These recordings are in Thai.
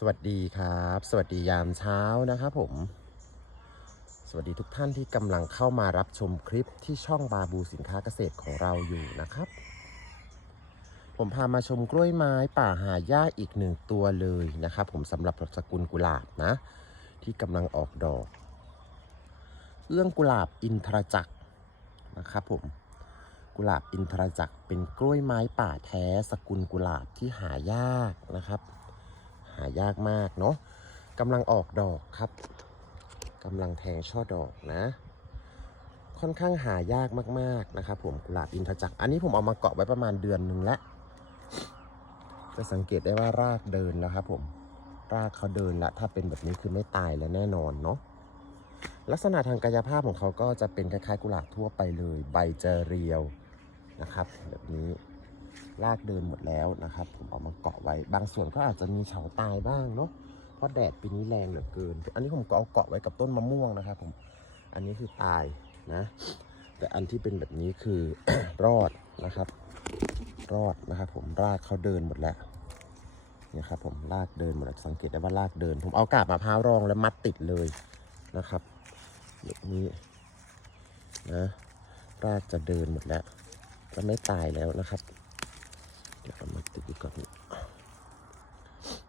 สวัสดีครับ สวัสดียามเช้านะครับผม สวัสดีทุกท่านที่กำลังเข้ามารับชมคลิปที่ช่องบาบูสินค้าเกษตรของเราอยู่นะครับ ผมพามาชมกล้วยไม้ป่าหายากอีกหนึ่งตัวเลยนะครับผมสำหรับสกุลกุหลาบนะ ที่กำลังออกดอกเอื้องกุหลาบอินทรจักรนะครับผมกุหลาบอินทรจักรเป็นกล้วยไม้ป่าแท้ สกุลกุหลาบที่หายากนะครับ หายากมากเนาะกำลังออกดอกครับกำลังแทงช่อดอกนะ ค่อนข้างหายากมากๆนะครับผมกุหลาบอินทจักรอันนี้ผมเอามาเกาะไว้ประมาณเดือนหนึ่งแล้วจะสังเกตได้ว่ารากเดินแล้วครับผมรากเขาเดินละถ้าเป็นแบบนี้คือไม่ตายแล้วแน่นอนเนาะลักษณะทางกายภาพของเขาก็จะเป็นคล้ายๆกุหลาบทั่วไปเลย ใบจะเรียวนะครับ แบบนี้ รากเดินหมดแล้วนะครับ ผมเอามาเกาะไว้ บางส่วนก็อาจจะมีเฉาตายบ้างเนาะเพราะแดดปีนี้แรงเหลือเกิน อันนี้ผมก็เอาเกาะไว้กับต้นมะม่วงนะครับผมอันนี้คือตายนะ แต่อันที่เป็นแบบนี้คือรอดนะครับ รอดนะครับ ผมรากเขาเดินหมดแล้วนี่ครับผมรากเดินหมดแล้วสังเกตได้ว่ารากเดิน ผมเอากาบมะพร้าวรองแล้วมัดติดเลยนะครับแบบนี้นะรากจะเดินหมดแล้วจะไม่ตายแล้วนะครับ เดี๋ยวเอามา ติดอีกก่อน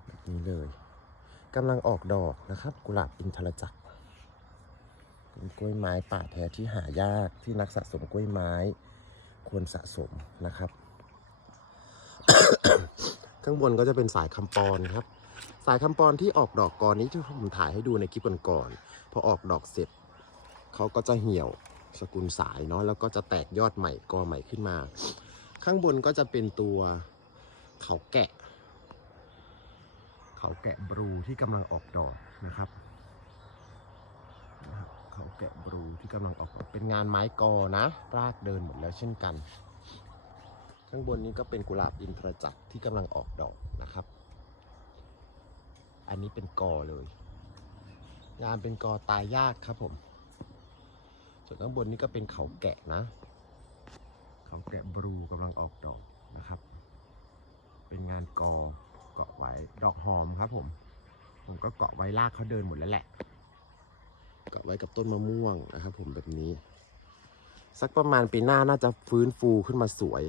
แบบนี้เลยกำลังออกดอกนะครับ กุหลาบอินทรจักรเป็นกล้วยไม้ป่าแท้ที่หายากที่นักสะสมกล้วยไม้ ควรสะสมนะครับ ข้างบนก็จะเป็นสายคำปอนครับ สายคำปอนที่ออกดอกก่อนนี้ที่ผมถ่ายให้ดูในคลิปก่อนๆพอออกดอกเสร็จเขาก็จะเหี่ยวสกุลสายเนาะแล้วก็จะแตกยอดใหม่กอใหม่ขึ้นมา ข้างบนก็จะเป็นตัว เขาแกะ เขาแกะบลูที่กำลังออกดอกนะครับเขาแกะบลูที่กำลังออกดอกเป็นงานไม้กอนะรากเดินหมดแล้วเช่นกัน ข้างบนนี้ก็เป็นกุหลาบอินทรจักรที่กำลังออกดอกนะครับ อันนี้เป็นกอเลย งานเป็นกอตายยากครับผมส่วนข้างบนนี้ก็เป็นเขาแกะนะ เขาแกะบลูกำลังออกดอกนะครับ เป็นงานกอเกาะไว้ดอกหอมครับผม ผมก็เกาะไว้ลากเขาเดินหมดแล้วแหละ เกาะไว้กับต้นมะม่วงนะครับ ผมแบบนี้ สักประมาณปีหน้าน่าจะฟื้นฟูขึ้นมาสวย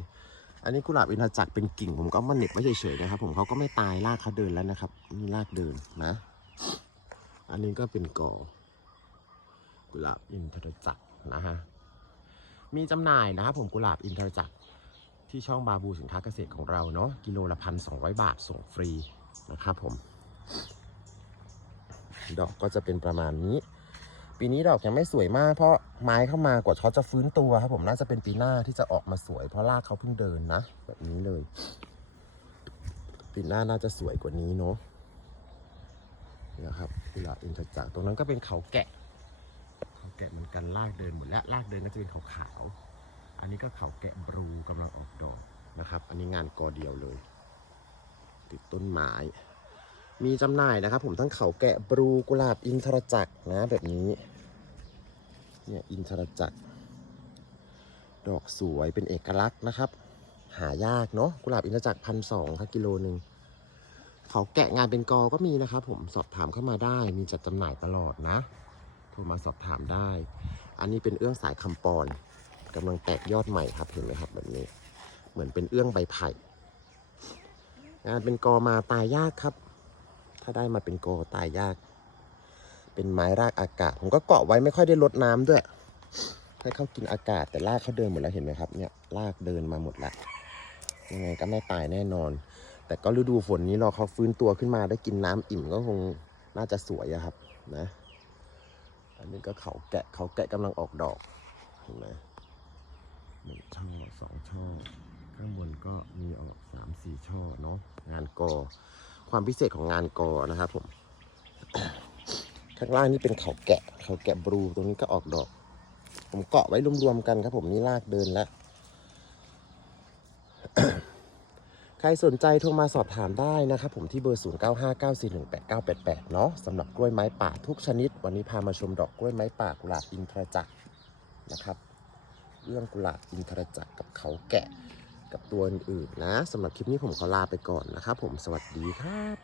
อันนี้กุหลาบอินทรจักรเป็นกิ่ง ผมก็มาเหน็บไว้เฉยๆนะครับ ผมเขาก็ไม่ตายรากเขาเดินแล้วนะครับนี่รากเดินนะ อันนี้ก็เป็นกอกุหลาบอินทรจักรนะฮะมีจำหน่ายนะครับผมกุหลาบอินทรจักร ที่ช่องบาบูสินค้าเกษตรของเราเนาะกิโลละพันสองบาทส่งฟรีนะครับผม ดอกก็จะเป็นประมาณนี้ ปีนี้ดอกยังไม่สวยมาก เพราะไม้เข้ามากว่าเขาจะฟื้นตัวครับผมน่าจะเป็นปีหน้าที่จะออกมาสวย เพราะรากเขาเพิ่งเดินนะ แบบนี้เลย ปีหน้าน่าจะสวยกว่านี้เนาะนะครับกุหลาบอินทจักรตรงนั้นก็เป็นเขาแกะ เขาแกะเหมือนกันลากเดินหมดแล้วลากเดินก็จะเป็นขาวขาวๆ อันนี้ก็เขาแกะบลูกำลังออกดอกนะครับ อันนี้งานกอเดียวเลย ติดต้นไม้มีจำหน่ายนะครับ ผมทั้งเขาแกะบลูกุหลาบอินทรจักรนะแบบนี้เนี่ยอินทรจักร ดอกสวยเป็นเอกลักษณ์นะครับ หายากเนาะกุหลาบอินทรจักรพันสองครับกิโลหนึ่งเขาแกะงานเป็นกอก็มีนะครับ ผมสอบถามเข้ามาได้มีจัดจำหน่ายตลอดนะโทรมาสอบถามได้ อันนี้เป็นเอื้องสายคำปอน กำลังแตกยอดใหม่ครับเห็นไหมครับแบบนี้ เหมือนเป็นเอื้องใบไผ่งานเป็นกอมาตายยากครับ ถ้าได้มาเป็นกอตายยาก เป็นไม้รากอากาศ ผมก็เกาะไว้ไม่ค่อยได้ลดน้ำด้วยให้เขากินอากาศแต่รากเขาเดินหมดแล้วเห็นไหมครับเนี่ยรากเดินมาหมดแล้วยังไงก็ไม่ตายแน่นอน แต่ก็ฤดูฝนนี้รอเขาฟื้นตัวขึ้นมาได้กินน้ำอิ่มก็คงน่าจะสวยอะครับนะ อันนี้ก็เขาแกะเขาแกะกำลังออกดอกเห็นไหม ช่อสองช่อ ข้างบนก็มีออกสามสี่ช่อเนาะงานกอ ความพิเศษของงานกอนะครับผมข้างล่างนี่เป็นเขาแกะเขาแกะบลูตรงนี้ก็ออกดอก ผมเกาะไว้รวมๆกันครับ ผมนี่ลากเดินแล้วใครสนใจโทรมาสอบถามได้นะครับผมที่เบอร์ 0959418988 เนาะสำหรับกล้วยไม้ป่าทุกชนิด วันนี้พามาชมดอกกล้วยไม้ป่ากุหลาบอินทรจักรนะครับ เรื่องกุหลาบอินทรจักรกับเขาแกะกับตัวอื่นๆนะสำหรับคลิปนี้ผมขอลาไปก่อนนะครับผมสวัสดีครับ